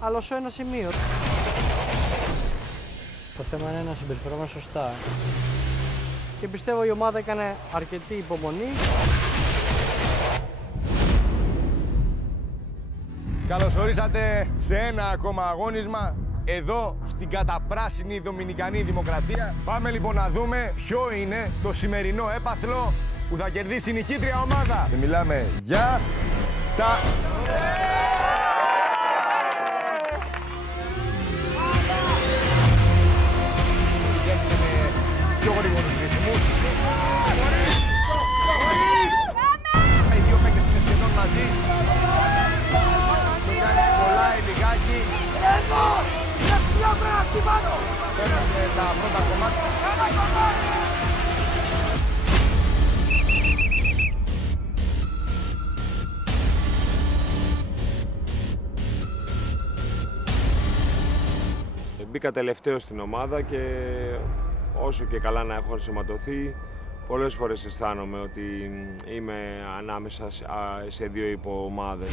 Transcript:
αλλά ως ένα σημείο. Το θέμα είναι να συμπεριφερόμαστε σωστά. Και πιστεύω η ομάδα έκανε αρκετή υπομονή. Καλώς ορίσατε σε ένα ακόμα αγώνισμα εδώ στην καταπράσινη Δομινικανή Δημοκρατία. Πάμε λοιπόν να δούμε ποιο είναι το σημερινό έπαθλο που θα κερδίσει η νικήτρια ομάδα. Και μιλάμε για τα... πιο γρήγορους ρυθμούς. Οι δύο παίκτες είναι σχεδόν μαζί. Ζωγάνης κολλάει λιγάκι. Εδώ! Δεξιά πρέπει πάνω! Παίρνουν τα πρώτα κομμάτια. Μπήκα τελευταίο στην ομάδα και όσο και καλά να έχω ενσωματωθεί, πολλές φορές αισθάνομαι ότι είμαι ανάμεσα σε δύο υποομάδες.